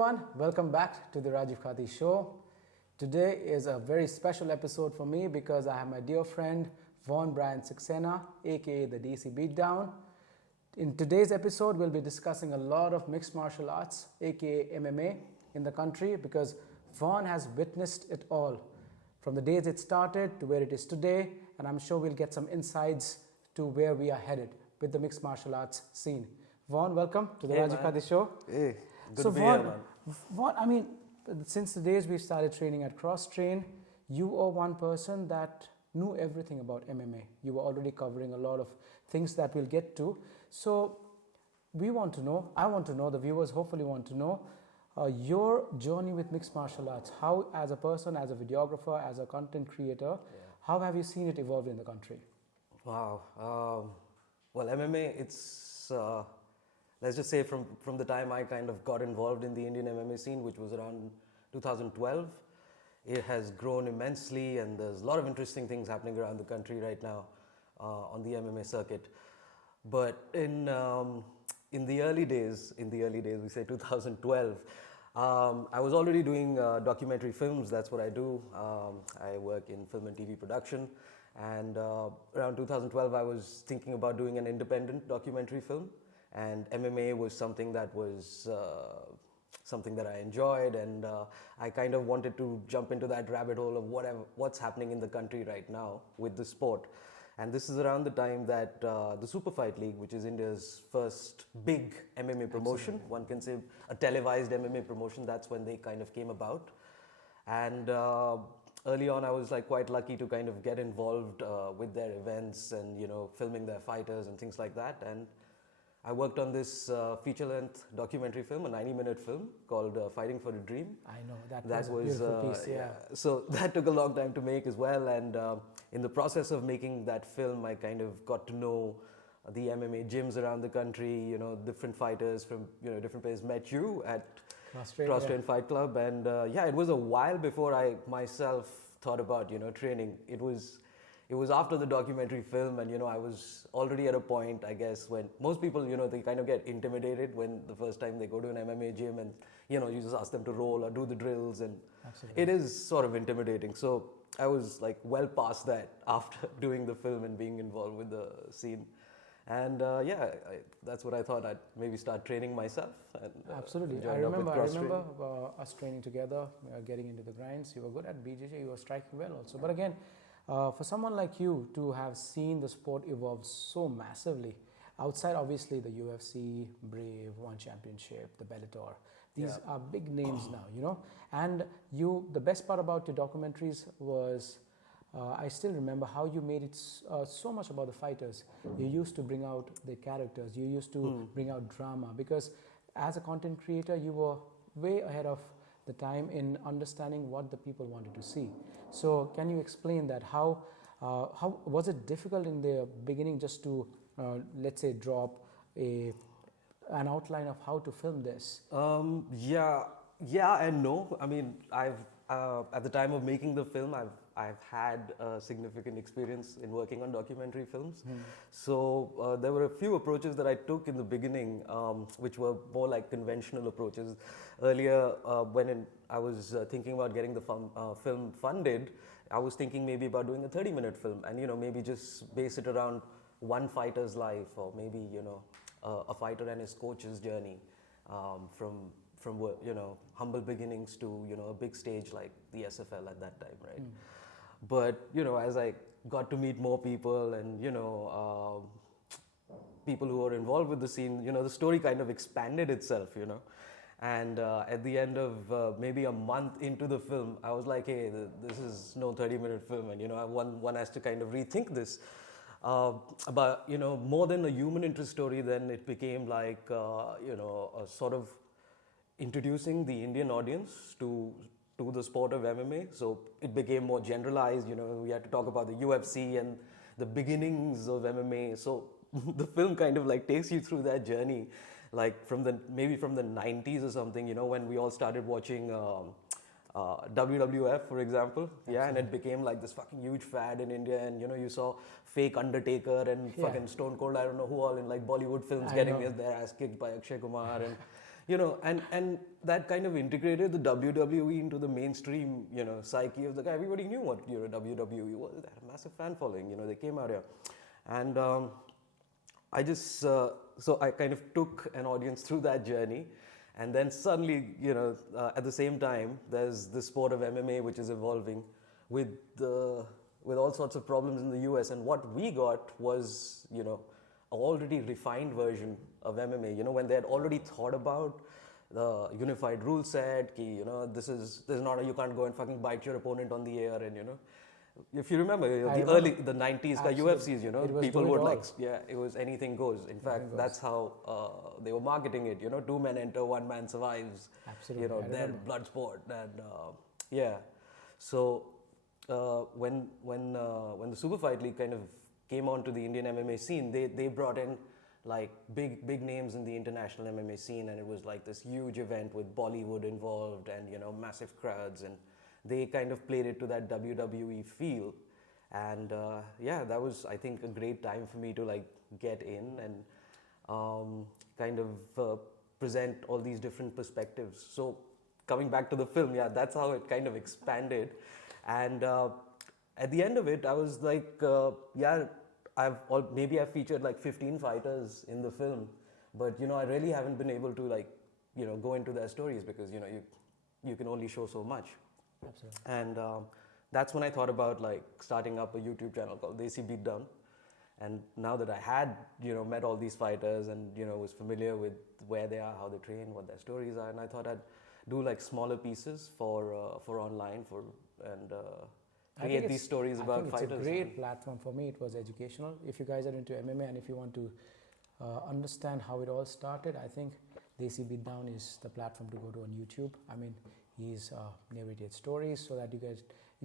everyone, welcome back to the Rajiv Khati show. Today is a very special episode for me because I have my dear friend Brian Saxena, aka the DesiBeatDown. In today's episode, we'll be discussing a lot of mixed martial arts, aka MMA, in the country because Vaughn has witnessed it all from the days it started to where it is today, and I'm sure we'll get some insights to where we are headed with the mixed martial arts scene. Vaughn, welcome to the Rajiv Khati show. Hey, good So to be here, man. Vaughn, I mean, since the days we started training at Cross Train, you are one person that knew everything about MMA. You were already covering a lot of things that we'll get to. So we want to know, I want to know, the viewers hopefully want to know your journey with mixed martial arts. How, as a person, as a videographer, as a content creator, how have you seen it evolve in the country? Wow. Well, MMA, it's, let's just say from the time I kind of got involved in the Indian MMA scene, which was around 2012, it has grown immensely, and there's a lot of interesting things happening around the country right now on the MMA circuit. But in the early days, we say 2012, I was already doing documentary films. That's what I do. I work in film and TV production. And around 2012, I was thinking about doing an independent documentary film. And MMA was something that I enjoyed, and I kind of wanted to jump into that rabbit hole of what's happening in the country right now with the sport. And this is around the time that the Super Fight League, which is India's first big MMA promotion, absolutely, one can say a televised MMA promotion, that's when they kind of came about. And early on, I was like quite lucky to kind of get involved with their events and, you know, filming their fighters and things like that. And I worked on this feature-length documentary film, a 90-minute film called Fighting for a Dream. I know, that was a beautiful piece, yeah. So that took a long time to make as well, and in the process of making that film, I kind of got to know the MMA gyms around the country, you know, different fighters from, you know, different places. Met you at Cross Train Fight Club, and it was a while before I myself thought about, you know, training. It was after the documentary film, and, you know, I was already at a point, I guess, when most people, you know, they kind of get intimidated when the first time they go to an MMA gym and, you know, you just ask them to roll or do the drills, and absolutely, it is sort of intimidating. So I was like well past that after doing the film and being involved with the scene. And that's what I thought. I'd maybe start training myself. And, absolutely. I remember us training together, getting into the grinds. You were good at BJJ, you were striking well also. But again, for someone like you to have seen the sport evolve so massively, outside obviously the UFC, Brave, One Championship, the Bellator, these are big names now, you know. And the best part about your documentaries was, I still remember how you made it so much about the fighters. You used to bring out the characters, you used to bring out drama, because as a content creator, you were way ahead of the time in understanding what the people wanted to see. So can you explain that? How was it difficult in the beginning just to, let's say, drop an outline of how to film this? Yeah and no. I mean, I've at the time of making the film, I've had significant experience in working on documentary films. So there were a few approaches that I took in the beginning, which were more like conventional approaches. Earlier, when I was thinking about getting the film funded, I was thinking maybe about doing a 30-minute film, and, you know, maybe just base it around one fighter's life, or maybe, you know, a fighter and his coach's journey from you know, humble beginnings to, you know, a big stage like the SFL at that time, right? But, you know, as I got to meet more people and, you know, people who are involved with the scene, you know, the story kind of expanded itself, you know. And at the end of maybe a month into the film, I was like, hey, this is no 30-minute film, and, you know, one has to kind of rethink this. But, you know, more than a human interest story, then it became like, you know, a sort of introducing the Indian audience to the sport of MMA. So it became more generalized. You know, we had to talk about the UFC and the beginnings of MMA. So the film kind of like takes you through that journey, like maybe from the 90s or something, you know, when we all started watching WWF, for example. Absolutely. Yeah, and it became like this fucking huge fad in India, and, you know, you saw fake Undertaker and fucking Stone Cold, I don't know who all in like Bollywood films getting their ass kicked by Akshay Kumar, and and that kind of integrated the WWE into the mainstream, psyche of the guy. Everybody knew what WWE was. They had a massive fan following. They came out here, and I just so I kind of took an audience through that journey, and then suddenly, at the same time, there's the sport of MMA which is evolving with all sorts of problems in the US, and what we got was a already refined version of MMA. When they had already thought about the unified rule set, this is not you can't go and fucking bite your opponent on the air, and if you remember the 90s UFCs, people would it was anything goes. In fact, that's how they were marketing it. 2 men enter, 1 man survives. Absolutely. Then blood sport, and So when the Super Fight League kind of came onto the Indian MMA scene, they brought in like big names in the international MMA scene, and it was like this huge event with Bollywood involved and massive crowds, and they kind of played it to that WWE feel, and that was, I think, a great time for me to like get in and kind of present all these different perspectives. So coming back to the film, that's how it kind of expanded, and at the end of it, I was like, I've featured like 15 fighters in the film, but I really haven't been able to like go into their stories because you can only show so much. Absolutely. And that's when I thought about like starting up a YouTube channel called DesiBeatDown. And now that I had met all these fighters and was familiar with where they are, how they train, what their stories are, and I thought I'd do like smaller pieces for online and create these stories about fighters. It's a great platform. For me, it was educational. If you guys are into MMA and if you want to understand how it all started, I think DesiBeatDown is the platform to go to on YouTube. I mean, he's narrated stories so that you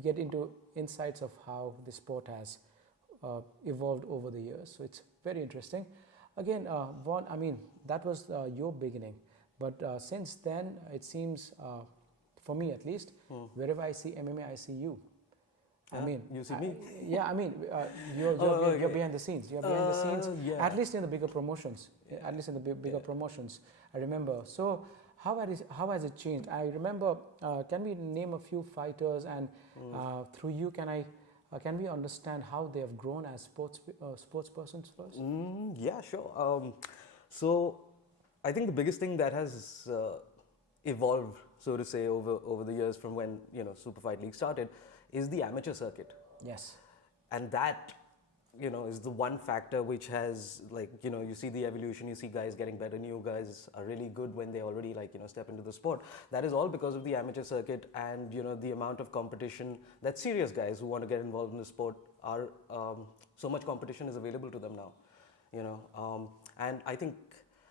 get into insights of how the sport has evolved over the years. So it's very interesting. Again, Vaughn, I mean, that was your beginning. But since then, it seems, for me at least, wherever I see MMA, I see you. I mean, you see me? You're behind the scenes. You're behind the scenes, at least in the bigger promotions. At least in the bigger promotions, I remember. So how has it changed? I remember. Can we name a few fighters, and through you, can we understand how they have grown as sports persons first? Yeah, sure. So I think the biggest thing that has evolved, so to say, over the years from when Super Fight League started is the amateur circuit. Yes. And that, is the one factor which has, like, you see the evolution, you see guys getting better, new guys are really good when they already, like, step into the sport. That is all because of the amateur circuit and, the amount of competition that serious guys who want to get involved in the sport are, so much competition is available to them now, and I think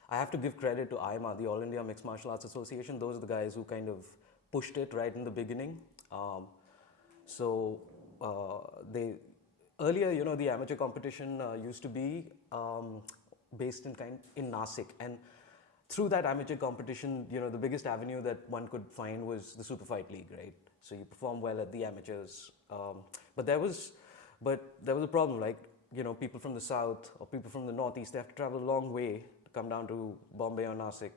I have to give credit to IMA, the All India Mixed Martial Arts Association. Those are the guys who kind of pushed it right in the beginning. So earlier, the amateur competition used to be based in Nasik, and through that amateur competition, the biggest avenue that one could find was the Super Fight League, right? So you perform well at the amateurs, but there was a problem, like people from the south or people from the northeast, they have to travel a long way to come down to Bombay or Nasik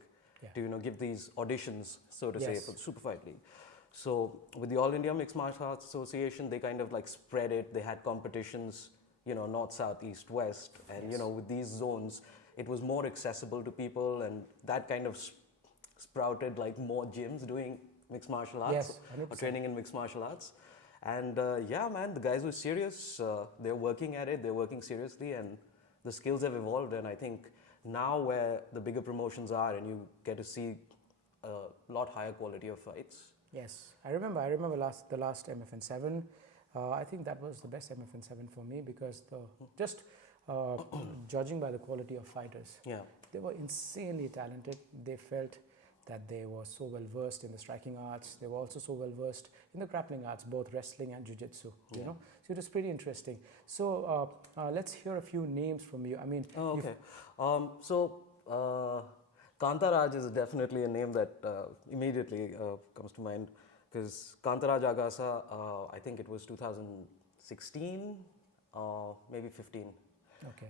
to give these auditions, so to say, for the Super Fight League. So with the All India Mixed Martial Arts Association, they kind of like spread it. They had competitions, north, south, east, west, and with these zones, it was more accessible to people, and that kind of sprouted like more gyms doing mixed martial arts or training in mixed martial arts. And man, the guys were serious. They're working at it. They're working seriously, and the skills have evolved. And I think now where the bigger promotions are, and you get to see a lot higher quality of fights. Yes, I remember the last MFN7. I think that was the best MFN7 for me because judging by the quality of fighters, they were insanely talented. They felt that they were so well versed in the striking arts. They were also so well versed in the grappling arts, both wrestling and jiu-jitsu. So it was pretty interesting. So let's hear a few names from you. I mean, Kantaraj is definitely a name that immediately comes to mind because Kantaraj Agasa, I think it was 2016 or maybe 15. Okay.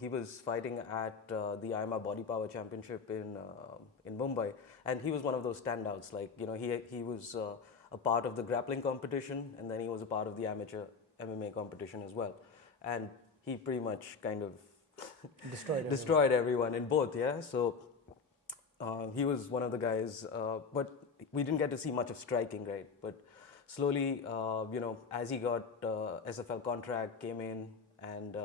He was fighting at the IMA Body Power Championship in Mumbai, and he was one of those standouts. Like, you know, he was a part of the grappling competition, and then he was a part of the amateur MMA competition as well, and he pretty much kind of destroyed everyone in both. Yeah, so he was one of the guys, but we didn't get to see much of striking, right? But slowly, you know, as he got SFL contract, came in, and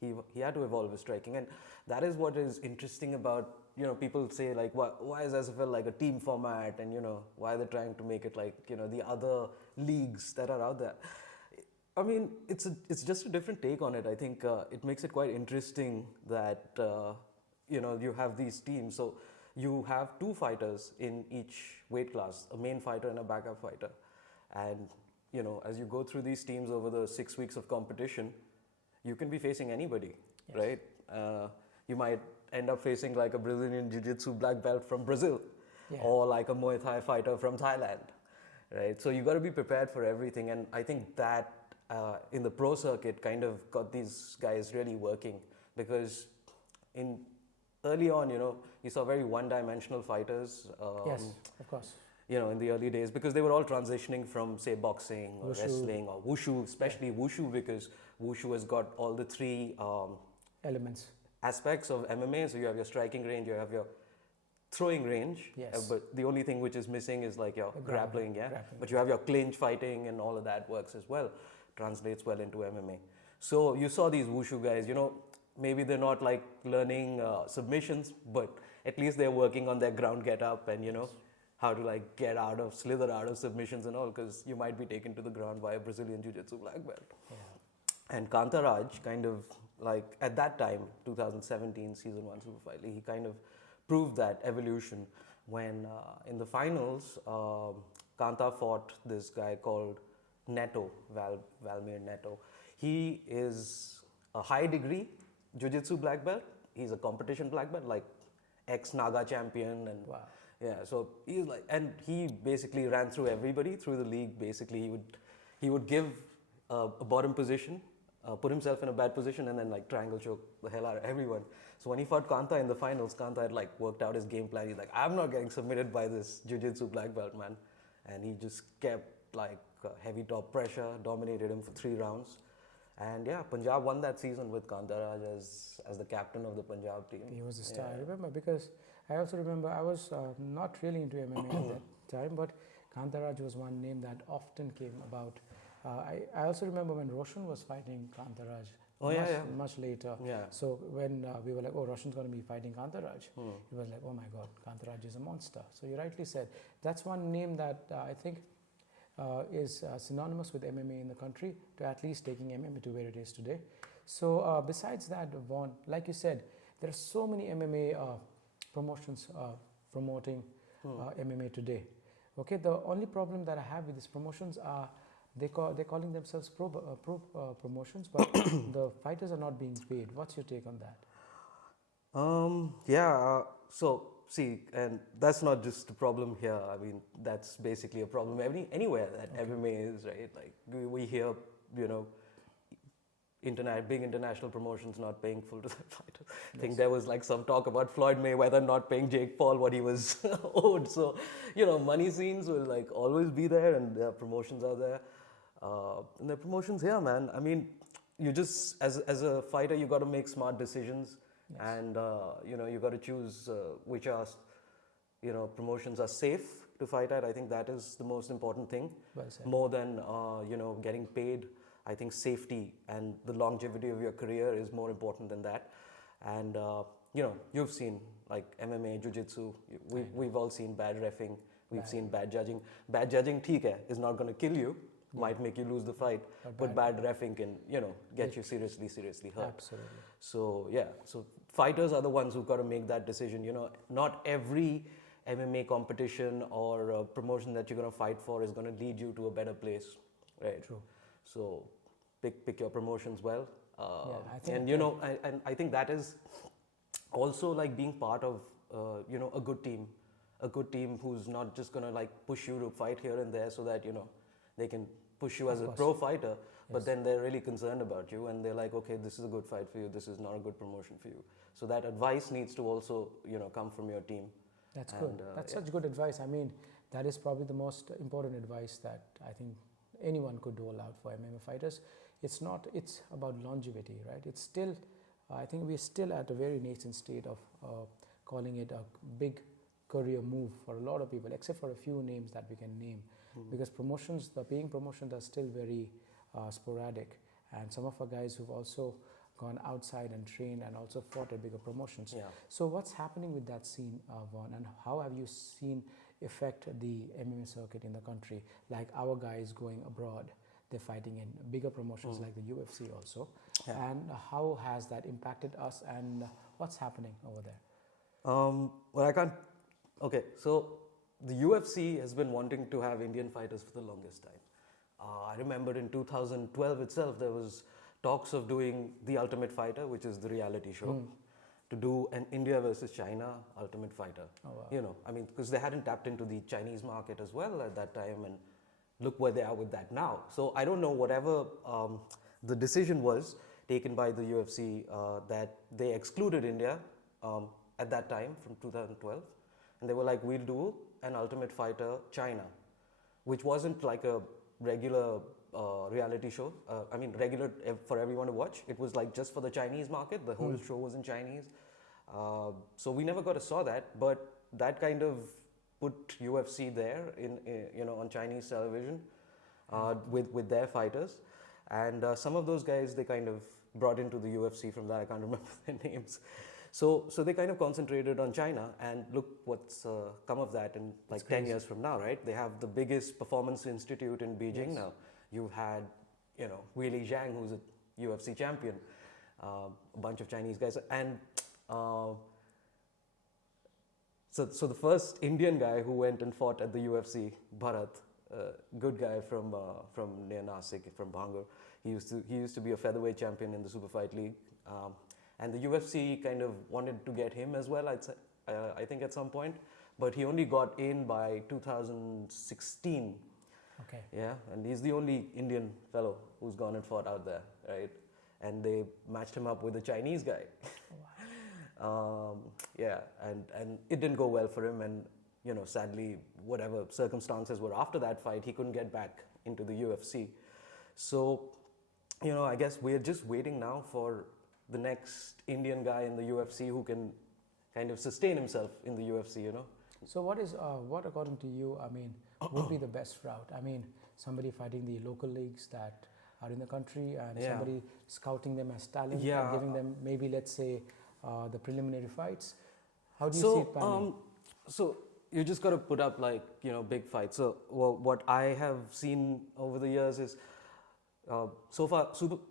he had to evolve his striking, and that is what is interesting about, you know, people say like, why is SFL like a team format, and you know, why they're trying to make it like, you know, the other leagues that are out there. I mean, it's just a different take on it. I think it makes it quite interesting that you know, you have these teams. So you have two fighters in each weight class, a main fighter and a backup fighter, and you know, as you go through these teams over the 6 weeks of competition, you can be facing anybody, yes, right? You might end up facing like a Brazilian Jiu-Jitsu black belt from Brazil, yeah, or like a Muay Thai fighter from Thailand, right? So you got to be prepared for everything, and I think that in the pro circuit kind of got these guys really working, because in early on, you know, you saw very one-dimensional fighters. Yes, of course. You know, in the early days, because they were all transitioning from, say, boxing or wushu, wrestling or wushu, especially, yeah, wushu, because wushu has got all the three elements, aspects of MMA. So you have your striking range, you have your throwing range, yes, but the only thing which is missing is like your grappling, yeah. Grappling. But you have your clinch fighting, and all of that works as well, translates well into MMA. So you saw these wushu guys, you know, maybe they're not like learning submissions, but at least they're working on their ground get up, and you know, how to like slither out of submissions and all, because you might be taken to the ground by a Brazilian Jiu-Jitsu black belt. Yeah. And Kantaraj kind of like, at that time, 2017 season 1 Super Fight League, he kind of proved that evolution when in the finals, Kanta fought this guy called Neto, Valmir Neto. He is a high degree Jiu-Jitsu black belt. He's a competition black belt, like ex-Naga champion, and wow. Yeah, so he's like, and he basically ran through everybody through the league. Basically, he would give a bottom position, put himself in a bad position, and then like triangle choke the hell out of everyone. So when he fought Kanta in the finals, Kanta had like worked out his game plan. He's like, I'm not getting submitted by this Jiu-Jitsu black belt, man. And he just kept like heavy top pressure, dominated him for 3 rounds. And yeah, Punjab won that season with Kantaraj as the captain of the Punjab team. He was the star. I remember, because I also remember I was not really into MMA at that time, but Kantaraj was one name that often came about. I also remember when Roshan was fighting Kantaraj. Much later. Yeah. So when we were like, oh, Roshan's going to be fighting Kantaraj, he was like, oh my God, Kantaraj is a monster. So you rightly said, that's one name that I think is synonymous with MMA in the country, to at least taking MMA to where it is today. So besides that, Vaughn, like you said, there are so many MMA promotions promoting MMA today. Okay, the only problem that I have with these promotions are they're calling themselves pro promotions, but the fighters are not being paid. What's your take on that? So see, and that's not just a problem here. I mean, that's basically a problem anywhere that MMA is, right? Like we hear, you know, big international promotions not paying full to their fighters. I think there was like some talk about Floyd Mayweather not paying Jake Paul what he was owed. So, you know, money scenes will like always be there, and their promotions are there. And the promotions here, man. I mean, you just as a fighter, you got to make smart decisions. Yes. And you know, you got to choose which are, you know, promotions are safe to fight at. I think that is the most important thing. Well said. More than you know, getting paid. I think safety and the longevity of your career is more important than that. And you know, you've seen like MMA, Jiu-Jitsu. We've all seen bad reffing. We've seen bad judging. Bad judging, theek hai, is not going to kill you. Might make you lose the fight, but bad reffing can, you know, get you seriously hurt. Absolutely. So yeah, so fighters are the ones who've got to make that decision. You know, not every MMA competition or promotion that you're going to fight for is going to lead you to a better place, right? True. So pick your promotions well, I think, and you know, I think that is also like being part of you know, a good team who's not just going to like push you to fight here and there, so that, you know, they can push you as a pro fighter, but then they're really concerned about you and they're like, okay, this is a good fight for you, this is not a good promotion for you. So that advice needs to also, come from your team. That's good. That's such good advice. I mean, that is probably the most important advice that I think anyone could dole out for MMA fighters. It's about longevity, right? It's still, I think we're still at a very nascent state of calling it a big career move for a lot of people, except for a few names that we can name. Because the paying promotions are still very sporadic. And some of our guys who've also gone outside and trained and also fought at bigger promotions. Yeah. So what's happening with that scene, Vaughn, and how have you seen affect the MMA circuit in the country? Like our guys going abroad, they're fighting in bigger promotions like the UFC also. Yeah. And how has that impacted us and what's happening over there? Well, I can't. Okay, so the UFC has been wanting to have Indian fighters for the longest time. I remember in 2012 itself, there was talks of doing The Ultimate Fighter, which is the reality show, to do an India versus China Ultimate Fighter. Oh, wow. I mean, because they hadn't tapped into the Chinese market as well at that time, and look where they are with that now. So I don't know, whatever the decision was taken by the UFC that they excluded India at that time from 2012, and they were like, we'll do an Ultimate Fighter China, which wasn't like a regular reality show. I mean, regular for everyone to watch. It was like just for the Chinese market. The whole show was in Chinese. So we never got to saw that, but that kind of put UFC there in on Chinese television with their fighters. And some of those guys they kind of brought into the UFC from that. I can't remember their names. So they kind of concentrated on China, and look what's come of that in like 10 years from now, right? They have the biggest performance institute in Beijing now. You've had, Weili Zhang, who's a UFC champion, a bunch of Chinese guys, and so the first Indian guy who went and fought at the UFC, Bharat, good guy from near Nasik, from Bhangar. He used to be a featherweight champion in the Super Fight League. And the UFC kind of wanted to get him as well, I think at some point. But he only got in by 2016. Okay. Yeah, and he's the only Indian fellow who's gone and fought out there, right? And they matched him up with a Chinese guy. Wow. Yeah, and it didn't go well for him. And, sadly, whatever circumstances were after that fight, he couldn't get back into the UFC. So, I guess we're just waiting now for the next Indian guy in the UFC who can kind of sustain himself in the UFC, So what according to you, I mean, would be the best route? I mean, somebody fighting the local leagues that are in the country and somebody scouting them as talent and giving them maybe, let's say, the preliminary fights. How do you see it panning? So you just got to put up big fights. So what I have seen over the years is so far,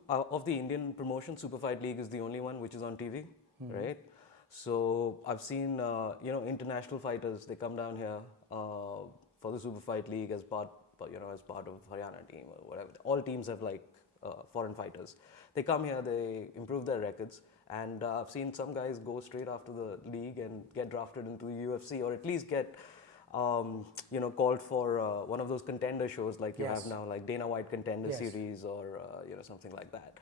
of the Indian promotion, Super Fight League is the only one which is on TV, right? So I've seen, international fighters, they come down here for the Super Fight League as part of Haryana team or whatever. All teams have foreign fighters. They come here, they improve their records, and I've seen some guys go straight after the league and get drafted into the UFC, or at least get called for one of those contender shows like you have now, like Dana White Contender Series or something like that.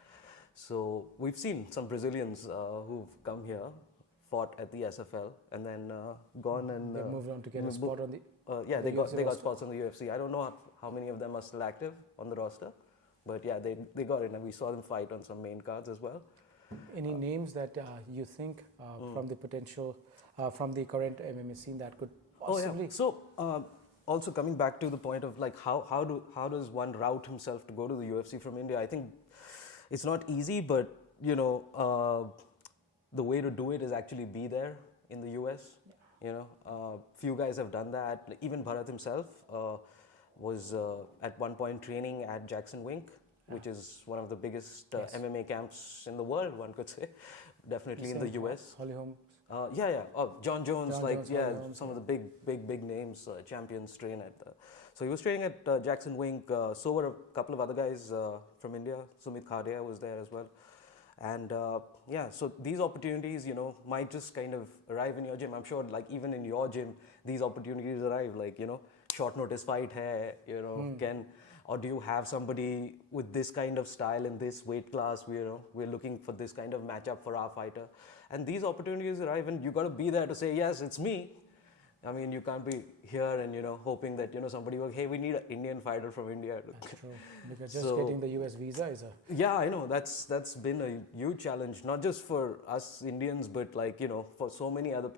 So we've seen some Brazilians who've come here, fought at the SFL, and then gone and they moved on to get a spot on the they got spots on the UFC. I don't know how many of them are still active on the roster, but they got it, and we saw them fight on some main cards as well. Any names that you think from the potential from the current MMA scene that could possibly? So also coming back to the point of how does one route himself to go to the UFC from India? I think it's not easy, but the way to do it is actually be there in the US. Few guys have done that. Even Bharat himself was at one point training at Jackson Wink, which is one of the biggest MMA camps in the world, one could say. Definitely in the US. Holly Holmes. John Jones, some of the big names, champions train at. So he was training at Jackson Wink. So were a couple of other guys from India. Sumit Khadia was there as well. And so these opportunities, might just kind of arrive in your gym. I'm sure, even in your gym, these opportunities arrive. Short notice fight hai, can or do you have somebody with this kind of style in this weight class? We're looking for this kind of matchup for our fighter, and these opportunities arrive, and you got to be there to say, yes, it's me. I mean, you can't be here and hoping that somebody will, hey, we need an Indian fighter from India. That's true. Because just getting the US visa is a yeah, I know that's been a huge challenge, not just for us Indians, but like for so many other.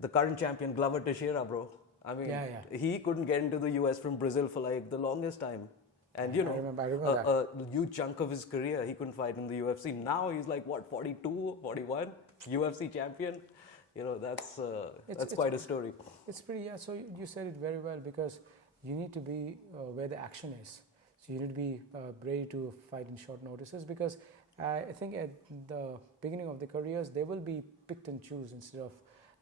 The current champion Glover Teixeira, bro. I mean, he couldn't get into the US from Brazil for like the longest time. And I remember a huge chunk of his career, he couldn't fight in the UFC. Now he's like, what, 42, 41, UFC champion? That's quite a story. It's pretty, yeah. So you said it very well, because you need to be where the action is. So you need to be ready to fight in short notices, because I think at the beginning of their careers, they will be picked and choose instead of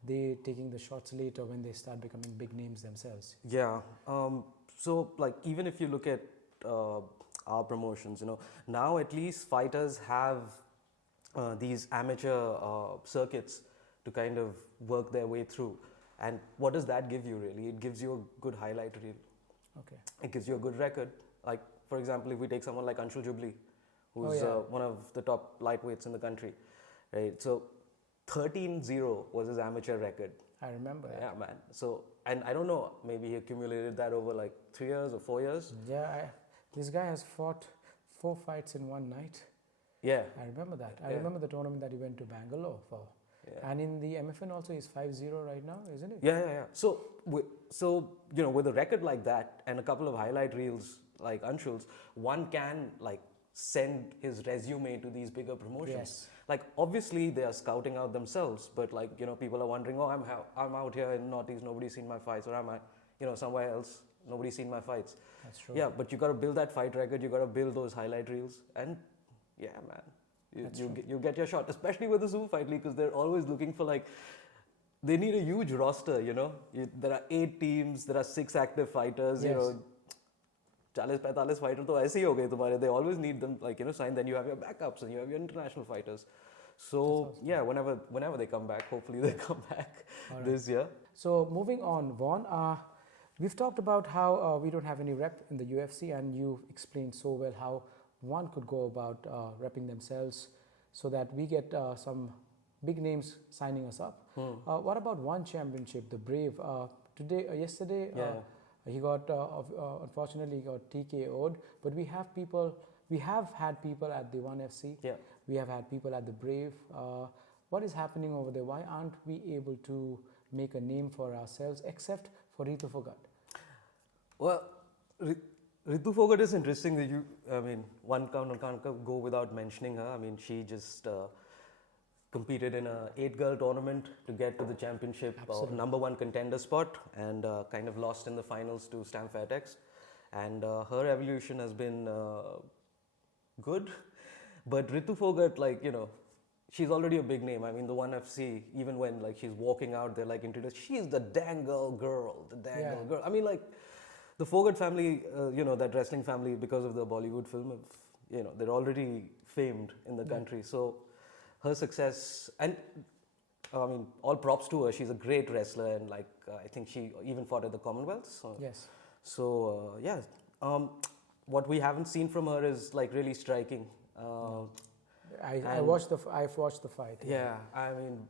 they taking the shots later when they start becoming big names themselves. Yeah. So like even if you look at our promotions, now at least fighters have these amateur circuits to kind of work their way through. And what does that give you really? It gives you a good highlight reel. Okay. It gives you a good record. Like, for example, if we take someone like Anshul Jubli, who's one of the top lightweights in the country, right? So 13-0 was his amateur record. I remember that. Yeah, man. So, and I don't know, maybe he accumulated that over like 3 years or 4 years. Yeah, this guy has fought 4 fights in one night. Yeah. I remember that. I remember the tournament that he went to Bangalore for. Yeah. And in the MFN also, he's 5-0 right now, isn't it? Yeah. So with a record like that and a couple of highlight reels like Anshul's, one can like send his resume to these bigger promotions. Yes. Like obviously they are scouting out themselves, but like people are wondering, oh, I'm out here in Northeast, nobody's seen my fights, or am I, somewhere else, nobody's seen my fights. That's true. Yeah, but you got to build that fight record, you got to build those highlight reels, and yeah, man. You get your shot, especially with the Super Fight League, because they're always looking for like, they need a huge roster, there are 8 teams, there are 6 active fighters, 40-45 fighters to aise hi ho gaye tumhare. They always need them like, sign, then you have your backups and you have your international fighters. So awesome. Yeah, whenever they come back, hopefully they come back this year. So moving on, Vaughn, we've talked about how we don't have any rep in the UFC, and you explained so well how one could go about repping themselves so that we get some big names signing us up. What about one championship, the Brave? Yesterday, he got, unfortunately, he got TKO'd, but we have had people at the 1FC, we have had people at the Brave. What is happening over there? Why aren't we able to make a name for ourselves, except for Ritu Phogat? Well, Ritu Phogat is interesting that one can't go without mentioning her. I mean, she just competed in a 8-girl tournament to get to the championship #1 contender spot, and kind of lost in the finals to Stam Fairtex. And her evolution has been good. But Ritu Phogat, she's already a big name. I mean, the 1FC, even when she's walking out, they're introduced, she's the Dangle girl, girl. I mean, the Phogat family, that wrestling family, because of the Bollywood film, they're already famed in the country. So her success, and all props to her. She's a great wrestler, and I think she even fought at the Commonwealth. So, yes. So what we haven't seen from her is really striking. I've watched the fight. Yeah, I mean,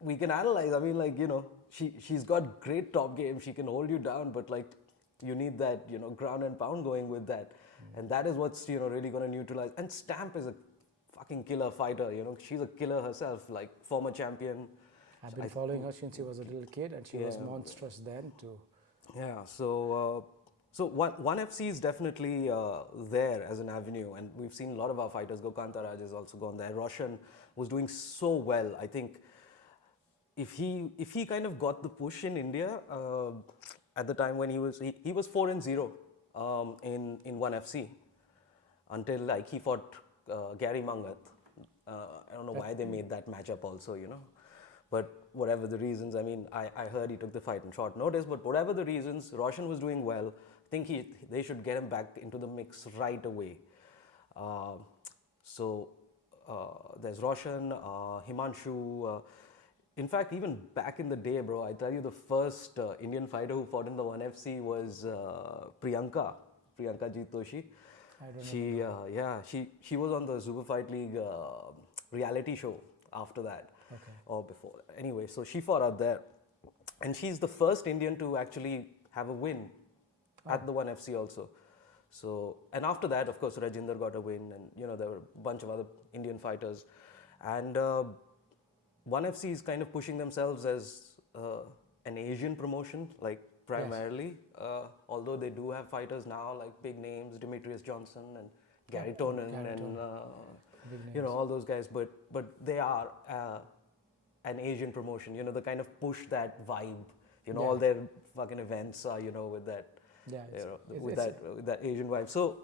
we can analyze. I mean, she's got great top game. She can hold you down, but you need that ground and pound going with that, and that is what's really going to neutralize. And Stamp is a fucking killer fighter. She's a killer herself, former champion. I've been following her since she was a little kid, and she was monstrous then too. Yeah, so 1FC is definitely there as an avenue, and we've seen a lot of our fighters go. Kantaraj has also gone there. Roshan was doing so well. I think if he kind of got the push in India at the time when he was 4-0 in 1FC until he fought Gary Mangat. I don't know why they made that matchup also, But whatever the reasons, I heard he took the fight in short notice, but whatever the reasons, Roshan was doing well. I think they should get him back into the mix right away. There's Roshan, Himanshu. In fact, even back in the day, bro, I tell you, the first Indian fighter who fought in the 1FC was Priyanka. Priyanka Jeet Toshi. I don't She was on the Super Fight League reality show after that, or before. Anyway, so she fought out there, and she's the first Indian to actually have a win at the 1FC also. So, and after that, of course, Rajinder got a win, and there were a bunch of other Indian fighters, and 1FC is kind of pushing themselves as an Asian promotion, like primarily. Although they do have fighters now like big names, Demetrius Johnson and Gary Tonin and all those guys, but they are an Asian promotion. The kind of push that vibe. All their fucking events are with that. With that Asian vibe. So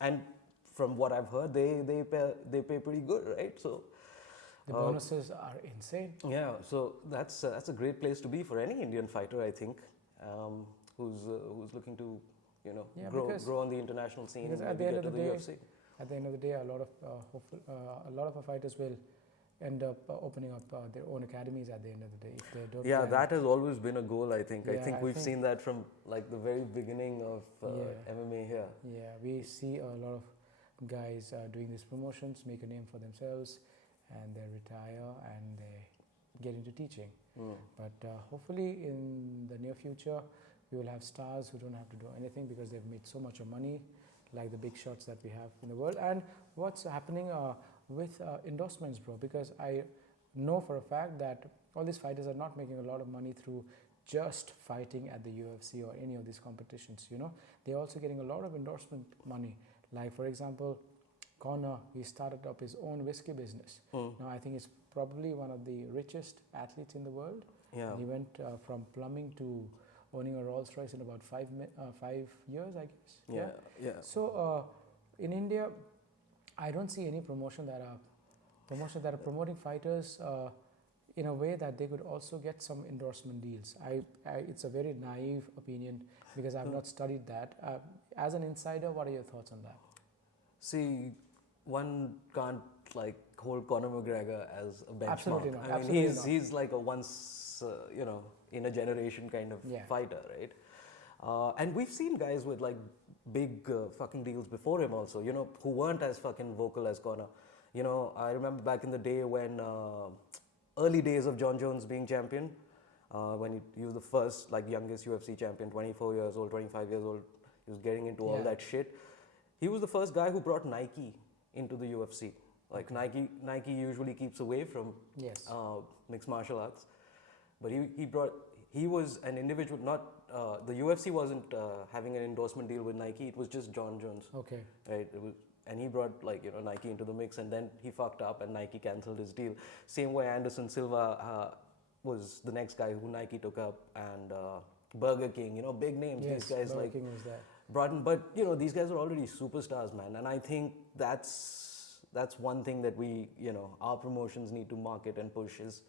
and from what I've heard, they pay pretty good, right? So the bonuses are insane. Yeah, so that's a great place to be for any Indian fighter, I think, who's looking to grow on the international scene. Because at the end of the day, a lot of our fighters will end up opening up their own academies at the end of the day. If they don't. Yeah, that has always been a goal, I think. I think we've seen that from like the very beginning of MMA here. Yeah, we see a lot of guys doing these promotions, make a name for themselves, and they retire and they get into teaching. But hopefully in the near future, we will have stars who don't have to do anything because they've made so much money, like the big shots that we have in the world. And what's happening with endorsements, bro? Because I know for a fact that all these fighters are not making a lot of money through just fighting at the UFC or any of these competitions. They're also getting a lot of endorsement money. Like for example, Conor, he started up his own whiskey business. Now I think he's probably one of the richest athletes in the world. Yeah. And he went from plumbing to owning a Rolls Royce in about 5 years, I guess. Yeah. So in India, I don't see any promotions that are promoting fighters in a way that they could also get some endorsement deals. It's a very naive opinion because I've not studied that. As an insider, what are your thoughts on that? See, one can't hold Conor McGregor as a benchmark. Absolutely not. I mean, he's like a once in a generation kind of fighter, right? And we've seen guys with like big fucking deals before him also, who weren't as fucking vocal as Conor. I remember back in the day when early days of John Jones being champion, when he was the first youngest UFC champion, 24 years old, 25 years old. He was getting into all that shit. He was the first guy who brought Nike into the UFC. Nike usually keeps away from mixed martial arts, but he was an individual. Not the UFC wasn't having an endorsement deal with Nike. It was just John Jones. Okay. Right. And he brought Nike into the mix, and then he fucked up, and Nike cancelled his deal. Same way Anderson Silva was the next guy who Nike took up, and Burger King. Big names. Yes, these guys Burger King was there. Broughton, but these guys are already superstars, man, and I think that's one thing that we our promotions need to market and push is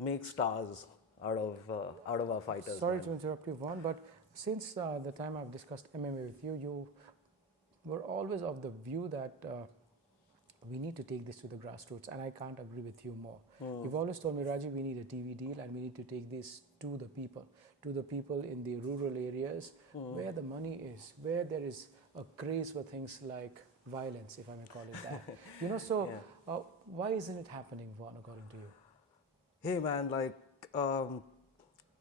make stars out of our fighters. Sorry to interrupt you, Vaughn, but since the time I've discussed MMA with you, you were always of the view that we need to take this to the grassroots, and I can't agree with you more. You've always told me, Rajiv, we need a TV deal and we need to take this to the people in the rural areas where the money is, where there is a craze for things like violence, if I may call it that. Why isn't it happening, Vaughn, according to you? Hey man,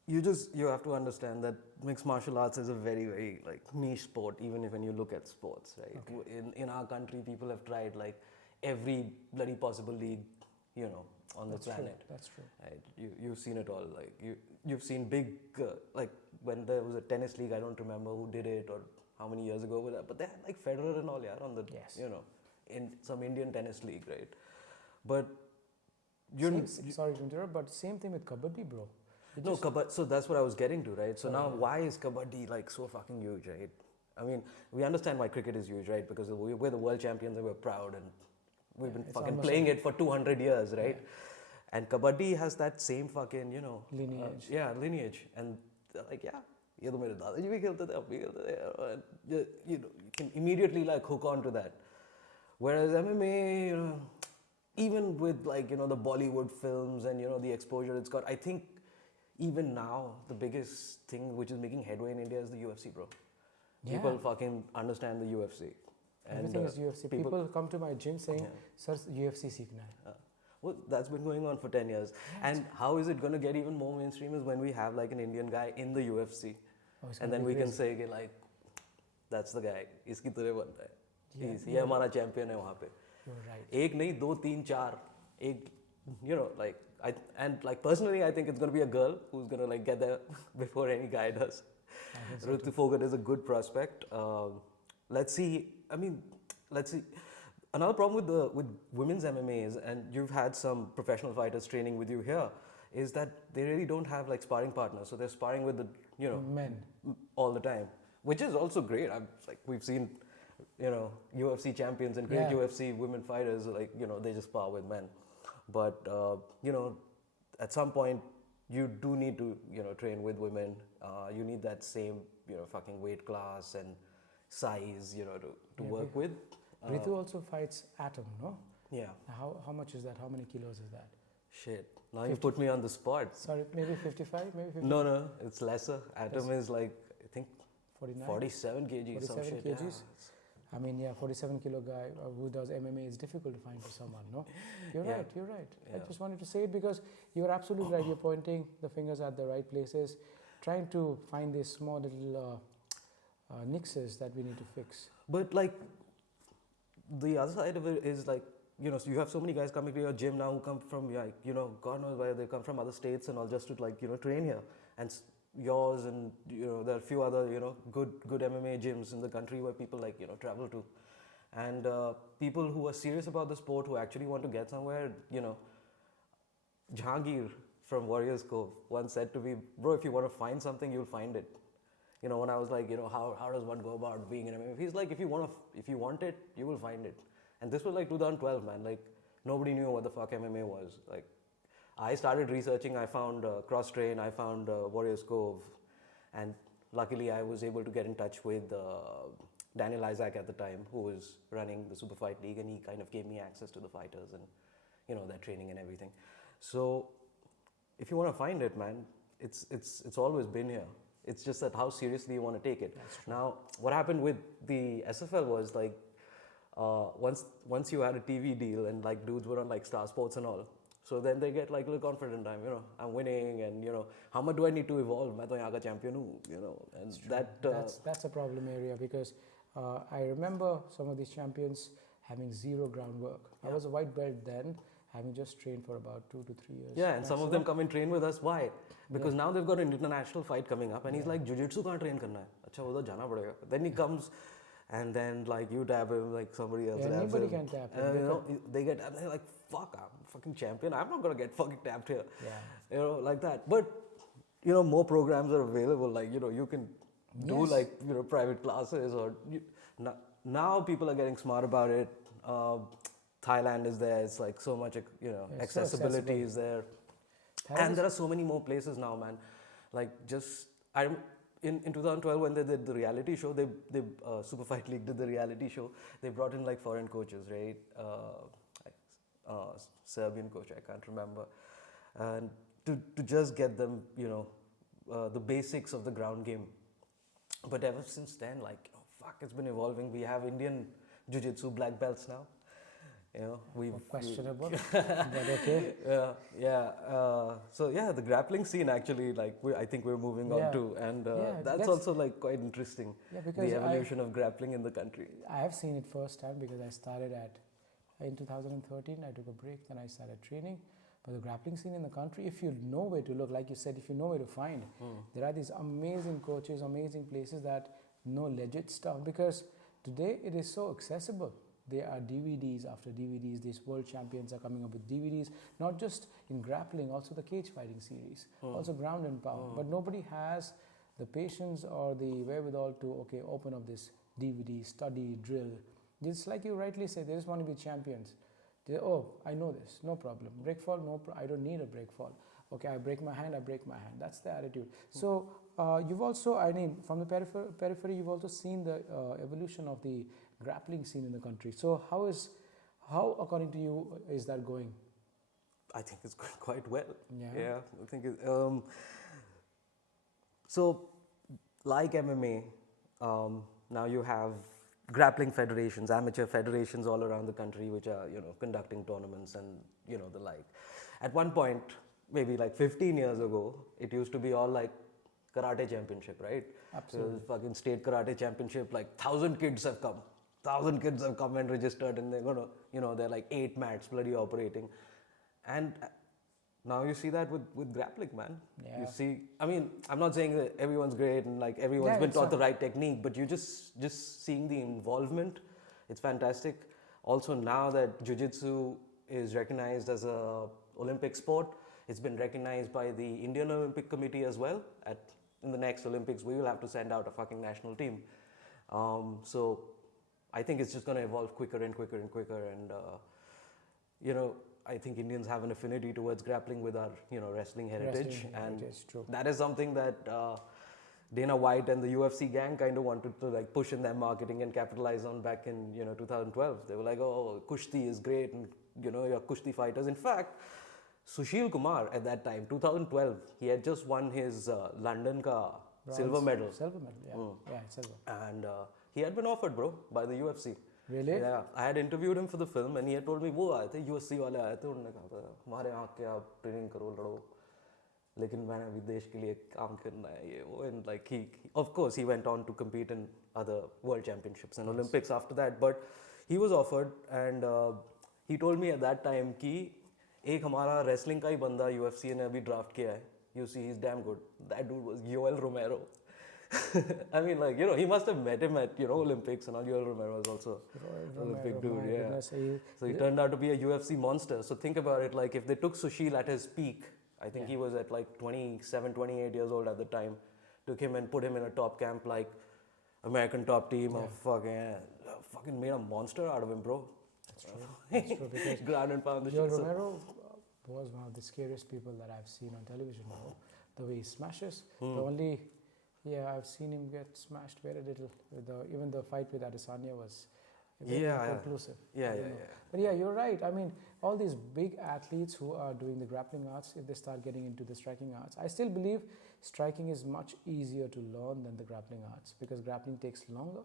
you have to understand that mixed martial arts is a very, very niche sport, even if when you look at sports, right? Okay. In our country, people have tried every bloody possible league, on the planet. True. That's true. Right? You've seen it all. You've seen big, when there was a tennis league, I don't remember who did it or how many years ago with that, but they had Federer and all, on the, in some Indian tennis league, right? But sorry to interrupt, but same thing with Kabaddi, bro. So that's what I was getting to, right? So now why is Kabaddi so fucking huge, right? I mean, we understand why cricket is huge, right? Because we're the world champions and we're proud and we've been fucking playing it for 200 years, right? Yeah. And Kabaddi has that same fucking, lineage. Lineage. And they're ये तो मेरे दादाजी भी खेलते थे, अब भी खेलते थे. You can immediately hook on to that. Whereas MMA, even with the Bollywood films and the exposure it's got, I think even now the biggest thing which is making headway in India is the UFC, bro. Yeah. People fucking understand the UFC. Everything is UFC. People come to my gym saying, "Sir, UFC seekhna hai." Well, that's been going on for 10 years. And how is it going to get even more mainstream is when we have like an Indian guy in the UFC. And then we can say, like, that's the guy. Iski tarah banta hai. He hamara champion hai wahan pe. You're right. Ek nahi, do, teen, char. Ek, you know, like, personally, I think it's going to be a girl who's going to like get there before any guy does. Ruth Fogart is a good prospect. Let's see. I mean, let's see. Another problem with women's MMA is, and you've had some professional fighters training with you here, is that they really don't have like sparring partners. So they're sparring with the, you know, men all the time, which is also great. Like we've seen, you know, UFC champions and great UFC women fighters, like, you know, they just spar with men. But, you know, at some point you do need to, you know, train with women. You need that same, you know, fucking weight class and size, you know, to work with. Ritu also fights Atom, no? Yeah. How much is that? How many kilos is that? Shit. Now you put me on the spot. Sorry, maybe 55, maybe 50? No, it's lesser. Atom is like, I think 49? 47 kgs, 47 some shit. kgs? Yeah. I mean, 47 kilo guy who does MMA is difficult to find for someone, no? You're right. Yeah. I just wanted to say it because you're absolutely right. You're pointing the fingers at the right places, trying to find these small little nixes that we need to fix. But like, the other side of it is like, you know, so you have so many guys coming to your gym now who come from, like, you know, God knows where they come from, other states and all, just to like, you know, train here. And yours and, you know, there are a few other, you know, good MMA gyms in the country where people like, you know, travel to. And people who are serious about the sport, who actually want to get somewhere, you know, Jahangir from Warriors Cove once said to me, bro, if you want to find something, you'll find it. You know, when I was like, you know, how does one go about being an MMA? He's like, if you want it, you will find it. And this was like 2012, man. Like, nobody knew what the fuck MMA was. Like, I started researching. I found Cross Train. I found Warriors Cove, and luckily I was able to get in touch with Daniel Isaac at the time, who was running the Super Fight League, and he kind of gave me access to the fighters and, you know, their training and everything. So, if you want to find it, man, it's always been here. It's just that how seriously you want to take it. Now, what happened with the SFL was like, once you had a TV deal and like dudes were on like Star Sports and all, so then they get like a little confident. I'm winning, and you know, how much do I need to evolve? मैं तो यहाँ का champion हूँ, you know, and that's a problem area because I remember some of these champions having zero groundwork. I was a white belt then, having just trained for about 2 to 3 years. Yeah, and some of them come and train with us. Why? Because now they've got an international fight coming up, and he's like, Jiu-Jitsu कहाँ train करना है? अच्छा उधर जाना पड़ेगा. Then he comes, and then like you tap him, like somebody else taps him. Anybody can tap him. You know, they get tapped, and they're like, fuck, I'm a fucking champion. I'm not gonna get fucking tapped here. Yeah. You know, like that. But you know, more programs are available. Like, you know, you can do like, you know, private classes, or now people are getting smart about it. Thailand is there. It's like so much, you know, accessibility is there. And there are so many more places now, man. Like in 2012 when they did the reality show, they Super Fight League did the reality show. They brought in like foreign coaches, right? Serbian coach, I can't remember, and to just get them, you know, the basics of the ground game. But ever since then, like, fuck, it's been evolving. We have Indian Jiu-Jitsu black belts now. You know, questionable, but okay. So yeah, the grappling scene actually, like, I think we're moving on to, and that's also like quite interesting. Yeah, because the evolution of grappling in the country. I have seen it firsthand because I started in 2013. I took a break, then I started training. But the grappling scene in the country, if you know where to look, like you said, if you know where to find, there are these amazing coaches, amazing places that know legit stuff. Because today it is so accessible. There are DVDs after DVDs. These world champions are coming up with DVDs, not just in grappling, also the cage fighting series, also ground and pound. But nobody has the patience or the wherewithal to, open up this DVD, study, drill. Just like you rightly say, they just want to be champions. I know this, no problem. Breakfall, I don't need a breakfall. Okay, I break my hand, That's the attitude. So you've also, from the periphery, you've also seen the evolution of the grappling scene in the country. So how according to you is that going? I think it's going quite well. Yeah, I think so like MMA, now you have grappling federations, amateur federations all around the country, which are conducting tournaments and the like. At one point, maybe like 15 years ago, it used to be all like karate championship, right? Absolutely. So fucking state karate championship, like 1,000 kids have come. 1,000 kids have come and registered, and they're gonna, they're like 8 mats bloody operating. And now you see that with grappling, man. Yeah. You see, I mean, I'm not saying that everyone's great and like everyone's been taught the right technique, but you just seeing the involvement, it's fantastic. Also, now that jiu-jitsu is recognized as a Olympic sport, it's been recognized by the Indian Olympic Committee as well. In the next Olympics, we will have to send out a fucking national team. So I think it's just going to evolve quicker and quicker and quicker. And, I think Indians have an affinity towards grappling with our, wrestling heritage. True. That is something that Dana White and the UFC gang kind of wanted to like push in their marketing and capitalize on back in, 2012. They were like, oh, Kushti is great and, you're Kushti fighters. In fact, Sushil Kumar at that time, 2012, he had just won his London silver medal. Silver medal, yeah. Yeah, silver. And he had been offered, bro, by the UFC. Really? Yeah. I had interviewed him for the film and he had told me, वो आए थे UFC वाले आए थे, उन्होंने कहा था हमारे यहाँ के आप ट्रेनिंग करो लड़ो, लेकिन मैंने अभी देश के लिए काम करना है ये वो. And like he of course he went on to compete in other world championships and Olympics after that, but he was offered and he told me at that time कि एक हमारा wrestling का ही बंदा UFC ने अभी draft किया है. You see, he's damn good. That dude was Yoel Romero. I mean, like, he must have met him at, Olympics and all. Yoel Romero was also an Olympic dude, yeah. Goodness, So he turned out to be a UFC monster. So think about it, like, if they took Sushil at his peak, I think he was at like 27, 28 years old at the time, took him and put him in a top camp, like, American top team, fucking made a monster out of him, bro. That's true. That's true, because ground and pound the Yoel shit. Romero was one of the scariest people that I've seen on television now. The way he smashes, I've seen him get smashed very little. Even the fight with Adesanya was very conclusive. Yeah. But yeah, you're right. I mean, all these big athletes who are doing the grappling arts, if they start getting into the striking arts, I still believe striking is much easier to learn than the grappling arts, because grappling takes longer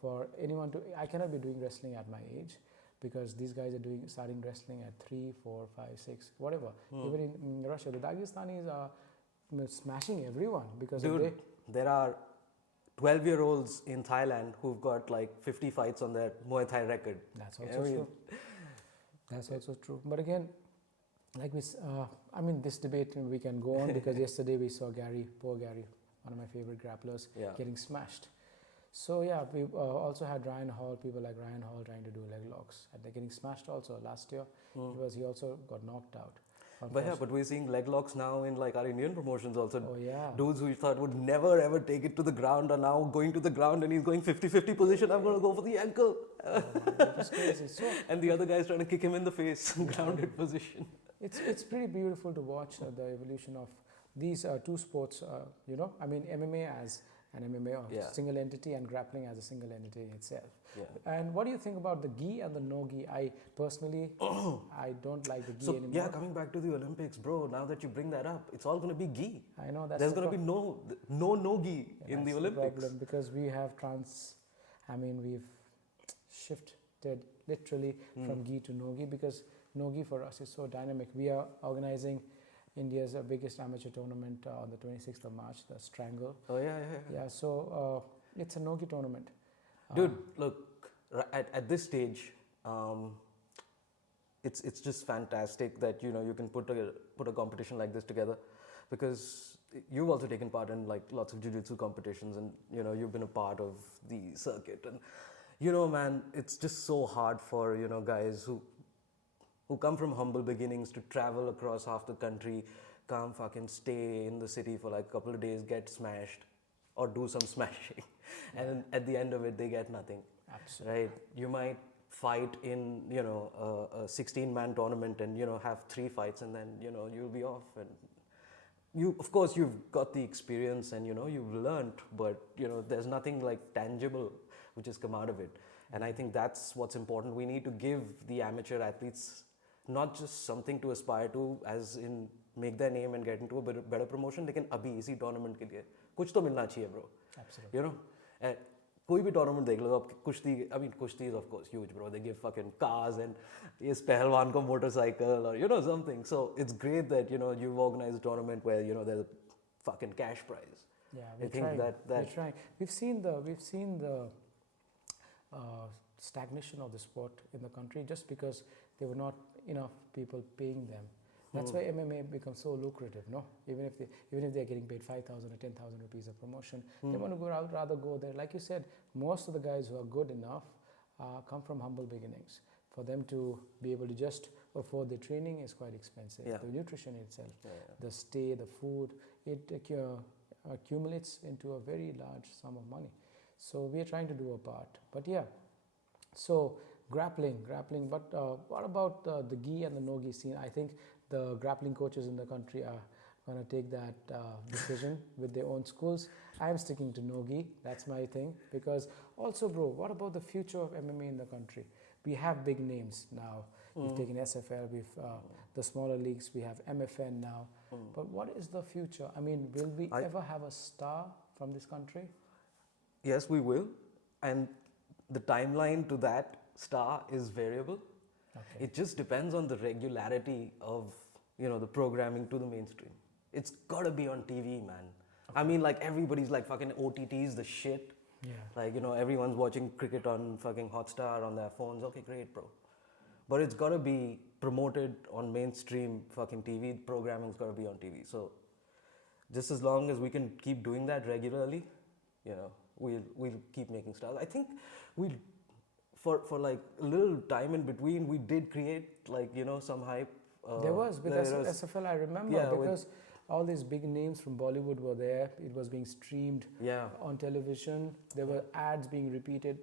for anyone to. I cannot be doing wrestling at my age, because these guys are starting wrestling at 3, 4, 5, 6, whatever. Even in Russia, the Dagestanis are smashing everyone because there are 12-year-olds in Thailand who've got like 50 fights on their Muay Thai record. That's also true. That's also true. But again, like this debate we can go on because yesterday we saw poor Gary, one of my favorite grapplers, getting smashed. So yeah, we also had Ryan Hall, people like Ryan Hall trying to do leg locks, and they're getting smashed also. Last year, he also got knocked out. But we're seeing leg locks now in like our Indian promotions also. Oh yeah. Dudes who we thought would never ever take it to the ground are now going to the ground, and he's going 50-50 position. I'm going to go for the ankle. Oh man, that was crazy. And the other guy's trying to kick him in the face, grounded position. It's pretty beautiful to watch the evolution of these two sports. MMA as an MMA or single entity, and grappling as a single entity in itself. Yeah. And what do you think about the gi and the no gi? I personally, I don't like the gi anymore. Yeah, coming back to the Olympics, bro, now that you bring that up, it's all going to be gi. I know there's going to be no gi in the Olympics. That's the problem, because we have we've shifted literally from gi to no gi, because no gi for us is so dynamic. We are organizing India's biggest amateur tournament on the 26th of March, the Strangle. Oh, yeah. Yeah, so it's a no-gi tournament. Dude, look, at this stage, it's just fantastic that, you can put a competition like this together, because you've also taken part in like lots of jiu-jitsu competitions, and, you've been a part of the circuit. And, man, it's just so hard for, guys who come from humble beginnings to travel across half the country, come fucking stay in the city for like a couple of days, get smashed or do some smashing. And at the end of it, they get nothing. Absolutely. Right? You might fight in, a 16-man tournament and, have 3 fights, and then, you'll be off. And of course, you've got the experience and, you've learned, but, there's nothing like tangible which has come out of it. And I think that's what's important. We need to give the amateur athletes not just something to aspire to, as in make their name and get into a better promotion, लेकिन अभी इसी tournament के लिए कुछ तो मिलना चाहिए, bro. Absolutely. And कोई भी tournament देख लो आप कुश्ती, I mean कुश्ती is of course huge, bro. They give fucking cars and इस पहलवान को motorcycle or something. So it's great that you've organized a tournament where there's a fucking cash prize. Yeah, I think we're trying. We've seen the stagnation of the sport in the country just because there were not enough people paying them. That's why MMA becomes so lucrative, no? Even if they're getting paid 5,000 or 10,000 rupees a promotion, they want to rather go there. Like you said, most of the guys who are good enough come from humble beginnings. For them to be able to just afford the training is quite expensive. Yeah. The nutrition itself, the stay, the food, it accumulates into a very large sum of money. So we are trying to do our part. But yeah, so grappling. But what about the gi and the no gi scene? I think the grappling coaches in the country are going to take that decision with their own schools. I'm sticking to no gi. That's my thing. Because also, bro, what about the future of MMA in the country? We have big names now. We've taken SFL, we've the smaller leagues, we have MFN now. But what is the future? I mean, will we ever have a star from this country? Yes, we will. And the timeline to that star is variable. Okay. It just depends on the regularity of, the programming to the mainstream. It's gotta be on TV, man. Okay. I mean, like everybody's like fucking OTTs, the shit. Yeah. Like, everyone's watching cricket on fucking Hotstar on their phones. Okay, great, bro. But it's gotta be promoted on mainstream fucking TV. Programming's gotta be on TV. So just as long as we can keep doing that regularly, we'll keep making stars. I think for like a little time in between, we did create like, some hype. There was with SFL, I remember, because all these big names from Bollywood were there. It was being streamed on television. There were ads being repeated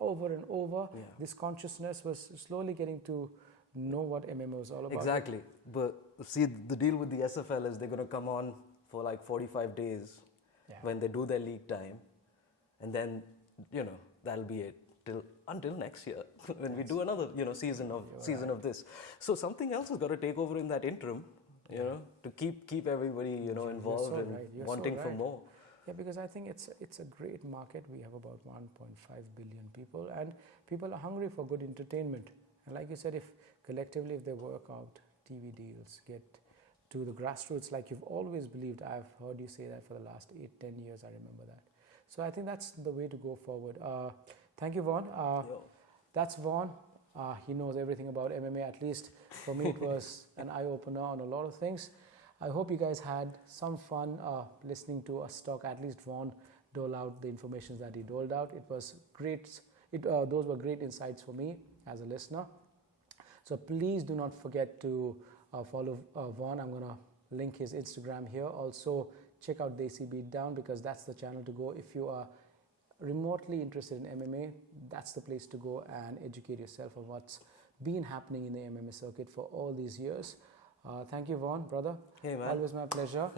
over and over. Yeah. This consciousness was slowly getting to know what MMA was all about. Exactly. But see, the deal with the SFL is they're going to come on for like 45 days when they do their league time. And then, that'll be it until next year when we do another, season of this. So something else has got to take over in that interim. To keep everybody, involved and wanting for more. Yeah, because I think it's a great market. We have about 1.5 billion people, and people are hungry for good entertainment. And like you said, if collectively, if they work out TV deals, get to the grassroots, like you've always believed, I've heard you say that for the last 8-10 years, I remember that. So I think that's the way to go forward. Thank you, Vaughn. That's Vaughn. He knows everything about MMA. At least for me, it was an eye-opener on a lot of things. I hope you guys had some fun listening to us talk. At least Vaughn dole out the information that he doled out. It was great. Those were great insights for me as a listener. So please do not forget to follow Vaughn. I'm going to link his Instagram here. Also, check out DesiBeatDown because that's the channel to go. If you are remotely interested in MMA, that's the place to go and educate yourself on what's been happening in the MMA circuit for all these years. Thank you, Vaughn, brother. Hey, man. Always my pleasure.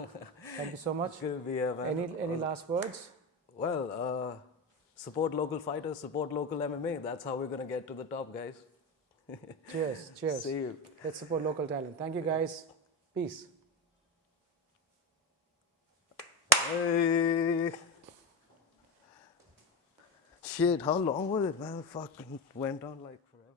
Thank you so much. Good to be here, man. Any last words? Well, support local fighters, support local MMA. That's how we're going to get to the top, guys. Cheers. See you. Let's support local talent. Thank you, guys. Peace. Hey. Shit, how long was it, man? Fucking went on like forever.